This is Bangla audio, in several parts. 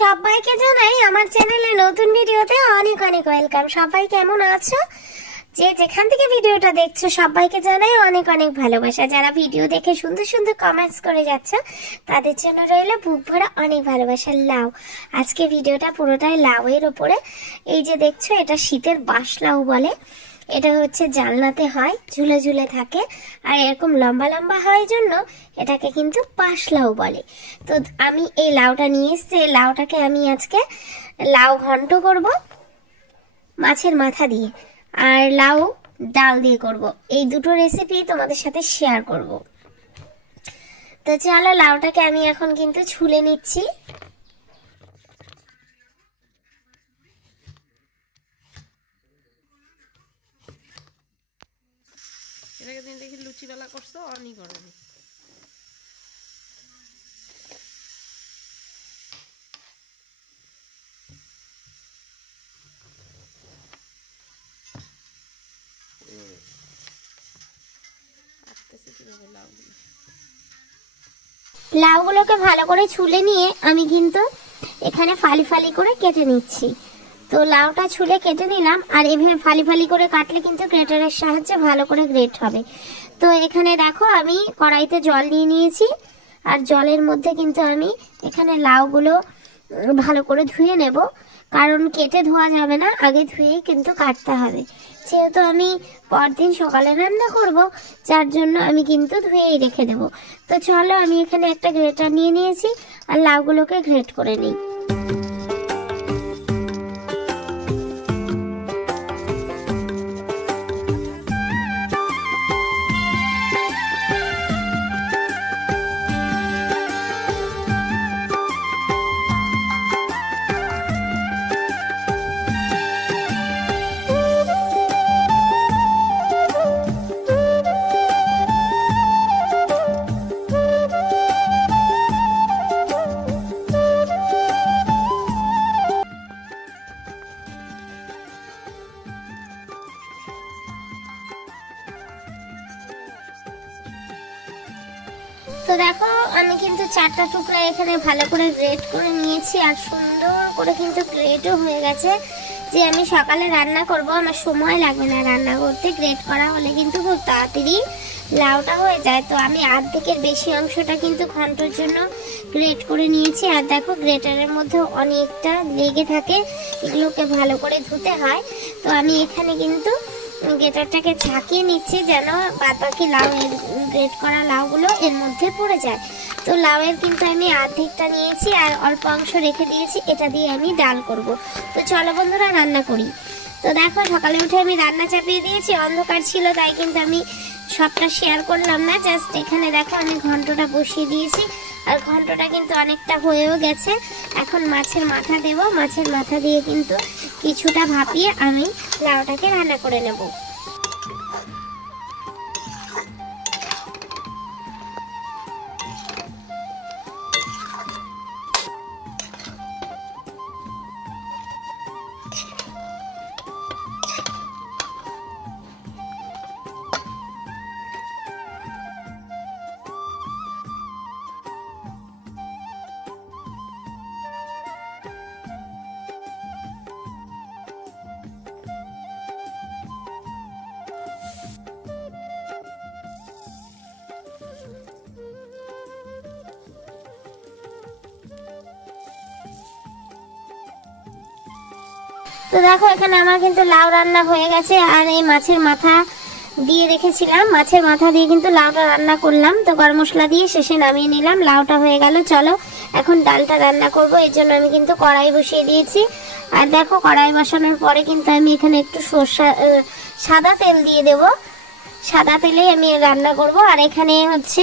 সবাইকে জানাই আমার চ্যানেলে নতুন ভিডিওতে অনেক অনেক ওয়েলকাম। সবাই কেমন আছো? যে যেখান থেকে ভিডিওটা দেখছো সবাইকে জানাই অনেক অনেক ভালোবাসা। যারা ভিডিও দেখে সুন্দর সুন্দর কমেন্টস করে যাচ্ছ তাদের জন্য রইল বুক ভরা অনেক ভালোবাসা। লাউ, আজকে ভিডিওটা পুরোটাই লাউয়ের উপরে। এই যে দেখছো এটা শীতের বাঁশ লাউ বলে। এটা হচ্ছে জানলাতে হয়, ঝুলে ঝুলে থাকে, আর এরকম লম্বা লম্বা হয় জন্য এটাকে কিন্তু বাঁশ লাউ বলে। তো আমি এই লাউটা নিয়ে এসেছি। লাউটাকে আমি আজকে লাউ ঘন্ট করব মাছের মাথা দিয়ে, আর লাউ ডাল দিয়ে করব। এই দুটো রেসিপি তোমাদের সাথে শেয়ার করব। তো চলো লাউটাকে আমি এখন কিন্তু ছুলে নিচ্ছি। এটাকে দিন দেখি লুচিবেলা করছো, অনই করেনি। লাউগুলোকে ভালো করে ছুলে নিয়ে আমি কিন্তু এখানে ফালি ফালি করে কেটে নিচ্ছি। তো লাউটা ছুলে কেটে নিলাম, আর এভাবে ফালি ফালি করে কাটলে কিন্তু গ্রেটারের সাহায্যে ভালো করে গ্রেট হবে। তো এখানে দেখো আমি কড়াইতে জল নিয়ে নিয়েছি, আর জলের মধ্যে কিন্তু আমি এখানে লাউগুলো ভালো করে ধুয়ে নেব, কারণ কেটে ধোয়া যাবে না, আগে ধুয়েই কিন্তু কাটতে হবে। যেহেতু আমি পরদিন সকালে রান্না করব, যার জন্য আমি কিন্তু ধুয়েই রেখে দেব। তো চলো আমি এখানে একটা গ্রেটার নিয়ে নিয়েছি, আর লাউগুলোকে গ্রেট করে নিই। তো দেখো আমি কিন্তু চারটা টুকরা এখানে ভালো করে গ্রেট করে নিয়েছি, আর সুন্দর করে কিন্তু গ্রেটও হয়ে গেছে। যে আমি সকালে রান্না করব, আমার সময় লাগবে না রান্না করতে। গ্রেট করা হলে কিন্তু খুব তাড়াতাড়ি লাউটা হয়ে যায়। তো আমি অর্ধেকের বেশি অংশটা কিন্তু ঘন্টার জন্য গ্রেট করে নিয়েছি। আর দেখো গ্রেটারের মধ্যে অনেকটা লেগে থাকে, এগুলোকে ভালো করে ধুতে হয়। তো আমি এখানে কিন্তু গ্রেটারটাকে ঝাঁকিয়ে নিচ্ছি যেন বাদবাকি লাউ গ্রেট করা লাউগুলো এর মধ্যে পড়ে যায়। তো লাউয়ের কিন্তু আমি অর্ধেকটা নিয়েছি, আর অল্প অংশ রেখে দিয়েছি, এটা দিয়ে আমি ডাল করব। তো চলো বন্ধুরা রান্না করি। তো দেখো সকালে উঠে আমি রান্না চাপিয়ে দিয়েছি, অন্ধকার ছিল তাই কিন্তু আমি সবটা শেয়ার করলাম না। জাস্ট এখানে দেখো আমি ঘন্টটা বসিয়ে দিয়েছি, আর ঘন্টটা কিন্তু অনেকটা হয়েও গেছে। এখন মাছের মাথা দেব, মাছের মাথা দিয়ে কিন্তু কিছুটা ভাপিয়ে আমি লাউটাকে রান্না করে নেব। তো দেখো এখানে আমার কিন্তু লাউ রান্না হয়ে গেছে, আর এই মাছের মাথা দিয়ে রেখেছিলাম, মাছের মাথা দিয়ে কিন্তু লাউটা রান্না করলাম। তো গরম মশলা দিয়ে শেষে নামিয়ে নিলাম, লাউটা হয়ে গেল। চলো এখন ডালটা রান্না করব। এর জন্য আমি কিন্তু কড়াই বসিয়ে দিয়েছি, আর দেখো কড়াই বসানোর পরে কিন্তু আমি এখানে একটু সাদা তেল দিয়ে দেব। সাদা তেলেই আমি রান্না করব। আর এখানে হচ্ছে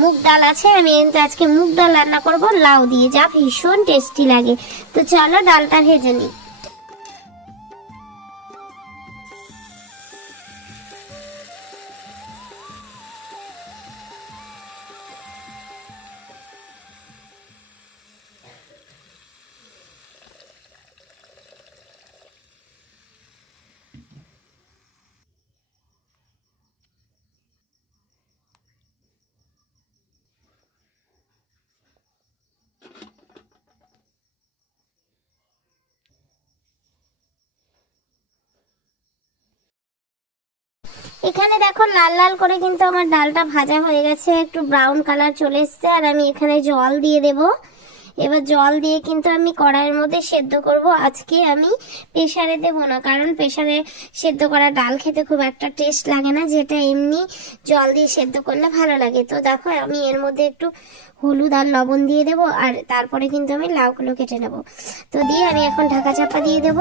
মুগ ডাল আছে, আমি কিন্তু আজকে মুগ ডাল রান্না করব লাউ দিয়ে, যা ভীষণ টেস্টি লাগে। তো চলো ডালটা ভেজে নিই। এখানে দেখো লাল লাল করে কিন্তু আমার ডালটা ভাজা হয়ে গেছে, একটু ব্রাউন কালার চলে এসছে। আর আমি এখানে জল দিয়ে দেব। এবার জল দিয়ে কিন্তু আমি কড়াইয়ের মধ্যে সেদ্ধ করব। আজকে আমি প্রেসারে দেব না, কারণ প্রেসারে সেদ্ধ করা ডাল খেতে খুব একটা টেস্ট লাগে না, যেটা এমনি জল দিয়ে সেদ্ধ করলে ভালো লাগে। তো দেখো আমি এর মধ্যে একটু হলুদ আর লবণ দিয়ে দেব, আর তারপরে কিন্তু আমি লাউগুলো কেটে নেব। তো দিয়ে আমি এখন ঢাকা চাপা দিয়ে দেব।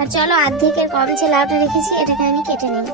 আর চলো, অর্ধেকের কম যে লাউটা রেখেছি এটাকে আমি কেটে নেব।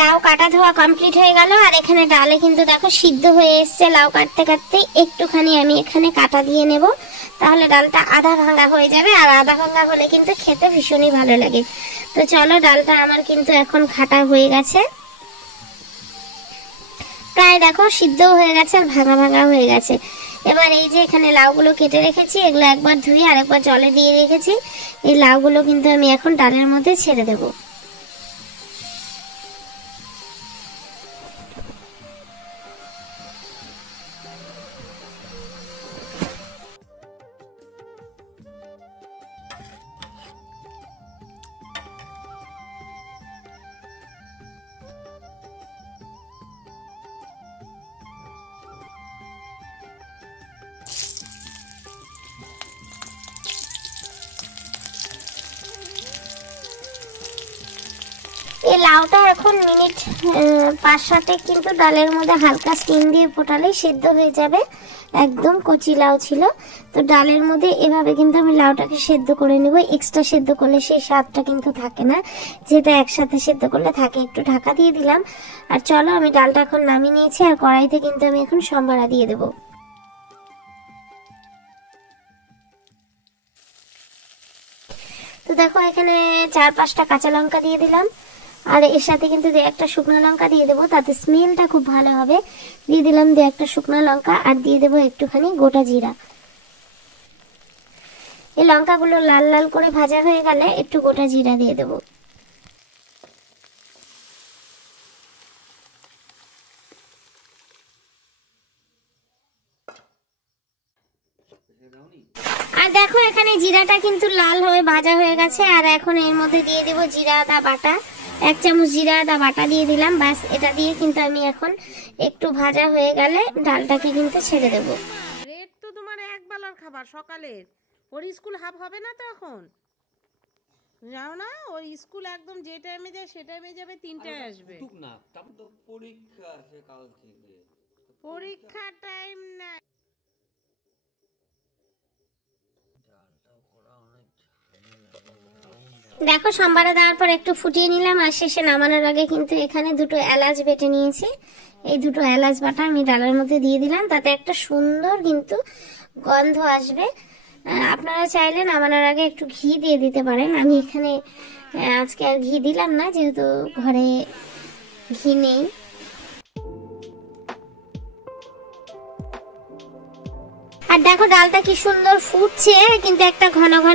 লাউ কাটা ধোয়া কমপ্লিট হয়ে গেল। আর এখানে ডালে কিন্তু দেখো সিদ্ধ হয়ে এসছে। লাউ কাটতে কাটতে একটুখানি আমি এখানে কাটা দিয়ে নেব, তাহলে ডালটা আধা ভাঙা হয়ে যাবে। আর আধা ভাঙা হলে কিন্তু খেতে ভীষণই ভালো লাগে। তো চলো, ডালটা আমার কিন্তু এখন কাটা হয়ে গেছে, প্রায় দেখো সিদ্ধ হয়ে গেছে আর ভাঙা ভাঙা হয়ে গেছে। এবার এই যে এখানে লাউগুলো কেটে রেখেছি, এগুলো একবার ধুয়ে আরেকবার জলে দিয়ে রেখেছি। এই লাউগুলো কিন্তু আমি এখন ডালের মধ্যে ছেড়ে দেবো। এই লাউটা এখন মিনিট 5-7 কিন্তু ডালের মধ্যে হালকা স্টিম দিয়ে ফোটালেই সেদ্ধ হয়ে যাবে। একদম কচি লাউ ছিল। তো ডালের মধ্যে এভাবে কিন্তু আমি লাউটাকে সেদ্ধ করে নেব। এক্সট্রা সেদ্ধ করলে সেই স্বাদটা কিন্তু থাকে না, যেটা একসাথে সেদ্ধ করলে থাকে। একটু ঢাকা দিয়ে দিলাম। আর চলো, আমি ডালটা এখন নামিয়ে নিয়েছি। আর কড়াইতে কিন্তু আমি এখন সম্বারা দিয়ে দেবো। তো দেখো, এখানে 4-5টা কাঁচা লঙ্কা দিয়ে দিলাম। আর এর সাথে কিন্তু 2-1টা শুকনো লঙ্কা দিয়ে দেবো, তাতে স্মেলটা খুব ভালো হবে। দিয়ে দিলাম 2-1টা শুকনো লঙ্কা। আর দিয়ে দেবো একটুখানি গোটা জিরা। এই লঙ্কাগুলো লাল লাল করে ভাজা হয়ে গেলে একটু গোটা জিরা দিয়ে দেবো। আর দেখো, এখানে জিরাটা কিন্তু লাল হয়ে ভাজা হয়ে গেছে। আর এখন এর মধ্যে দিয়ে দেবো জিরা আদা বাটা। 1 চামচ জিরা আদা বাটা দিয়ে দিলাম। ব্যাস, এটা দিয়ে কিন্তু আমি এখন একটু ভাজা হয়ে গেলে ডালটাকে কিন্তু ছেড়ে দেব। রেট তো তোমার এক বেলার খাবার সকালের। ওর স্কুল হাফ হবে না তো এখন, যাও না? ওর স্কুল একদম যে টাইমে যায় সে টাইমে যাবে, 3টায় আসবে। না, তারপর তো পরীক্ষা আছে কাল থেকে। পরীক্ষার টাইম না। দেখো, সম্বারে দেওয়ার পর একটু ফুটিয়ে নিলাম। আর শেষে নামানোর আগে কিন্তু এখানে 2টো এলাচ বেটে নিয়েছি। এই 2টো এলাচ বাটা আমি ডালের মধ্যে দিয়ে দিলাম, তাতে একটা সুন্দর কিন্তু গন্ধ আসবে। আপনারা চাইলে নামানোর আগে একটু ঘি দিয়ে দিতে পারেন। আমি এখানে আজকে আর ঘি দিলাম না, যেহেতু ঘরে ঘি নেই। আর দেখো, ডালটা কি সুন্দর ফুটছে, কিন্তু একটা ঘন ঘন